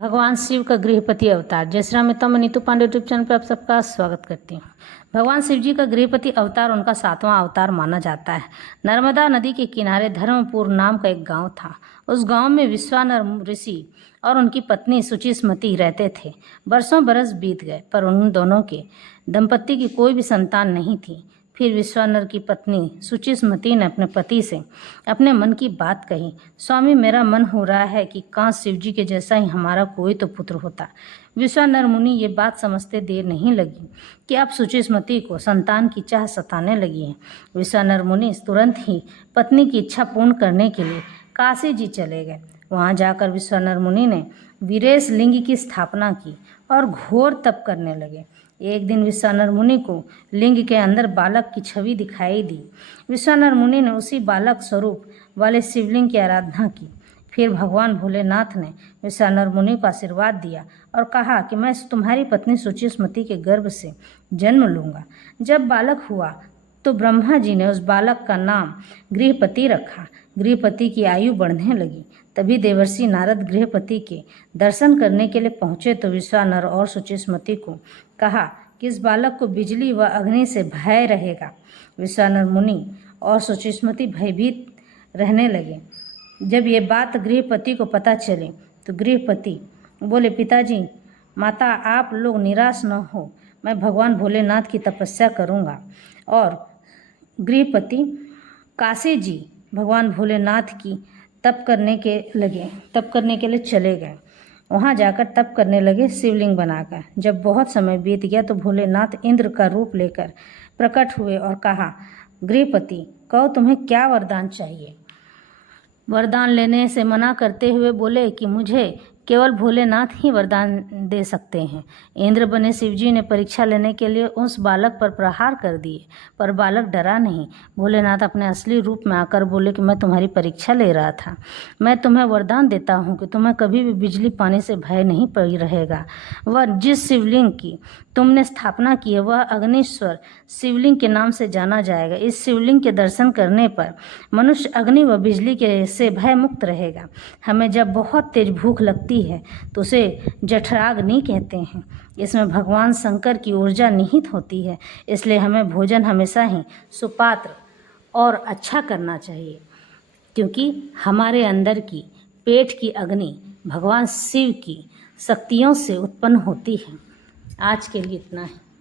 भगवान शिव का गृहपति अवतार। जय श्री राम। मैं नीतू पांडे यूट्यूब चैनल पर आप सबका स्वागत करती हूँ। भगवान शिव जी का गृहपति अवतार उनका 7वां अवतार माना जाता है। नर्मदा नदी के किनारे धर्मपुर नाम का एक गांव था। उस गांव में विश्वानर ऋषि और उनकी पत्नी सुचिस्मति रहते थे। बरसों बरस बीत गए पर उन दोनों के दंपत्ति की कोई भी संतान नहीं थी। फिर विश्वानर की पत्नी सुचिस्मति ने अपने पति से अपने मन की बात कही। स्वामी, मेरा मन हो रहा है कि काश शिव जी के जैसा ही हमारा कोई तो पुत्र होता। विश्वानर मुनि ये बात समझते देर नहीं लगी कि अब सुचिस्मति को संतान की चाह सताने लगी है। विश्वानर मुनि तुरंत ही पत्नी की इच्छा पूर्ण करने के लिए काशी जी चले गए। वहाँ जाकर विश्वानर मुनि ने वीरेश लिंग की स्थापना की और घोर तप करने लगे। एक दिन विश्वानर मुनि को लिंग के अंदर बालक की छवि दिखाई दी। विश्वानर मुनि ने उसी बालक स्वरूप वाले शिवलिंग की आराधना की। फिर भगवान भोलेनाथ ने विश्वानर मुनि को आशीर्वाद दिया और कहा कि मैं तुम्हारी पत्नी सुचिस्मति के गर्भ से जन्म लूँगा। जब बालक हुआ तो ब्रह्मा जी ने उस बालक का नाम गृहपति रखा। गृहपति की आयु बढ़ने लगी। तभी देवर्षि नारद गृहपति के दर्शन करने के लिए पहुँचे तो विश्वानर और सुचिस्मति को कहा कि इस बालक को बिजली व अग्नि से भय रहेगा। विश्वानर मुनि और सुचिस्मति भयभीत रहने लगे। जब ये बात गृहपति को पता चली तो गृहपति बोले, पिताजी माता, आप लोग निराश न हो, मैं भगवान भोलेनाथ की तपस्या करूँगा। और गृहपति काशी जी भगवान भोलेनाथ की तप करने के लिए चले गए। वहाँ जाकर तप करने लगे शिवलिंग बनाकर। जब बहुत समय बीत गया तो भोलेनाथ इंद्र का रूप लेकर प्रकट हुए और कहा, गृहपति कहो तुम्हें क्या वरदान चाहिए। वरदान लेने से मना करते हुए बोले कि मुझे केवल भोलेनाथ ही वरदान दे सकते हैं। इंद्र बने शिवजी ने परीक्षा लेने के लिए उस बालक पर प्रहार कर दिए, पर बालक डरा नहीं। भोलेनाथ अपने असली रूप में आकर बोले कि मैं तुम्हारी परीक्षा ले रहा था। मैं तुम्हें वरदान देता हूँ कि तुम्हें कभी भी बिजली पानी से भय नहीं पड़ी रहेगा। वह जिस शिवलिंग की तुमने स्थापना की है वह अग्निश्वर शिवलिंग के नाम से जाना जाएगा। इस शिवलिंग के दर्शन करने पर मनुष्य अग्नि व बिजली के से भय मुक्त रहेगा। हमें जब बहुत तेज भूख लगती है तो उसे जठराग्नि कहते हैं। इसमें भगवान शंकर की ऊर्जा निहित होती है, इसलिए हमें भोजन हमेशा ही सुपात्र और अच्छा करना चाहिए, क्योंकि हमारे अंदर की पेट की अग्नि भगवान शिव की शक्तियों से उत्पन्न होती है। आज के लिए इतना है।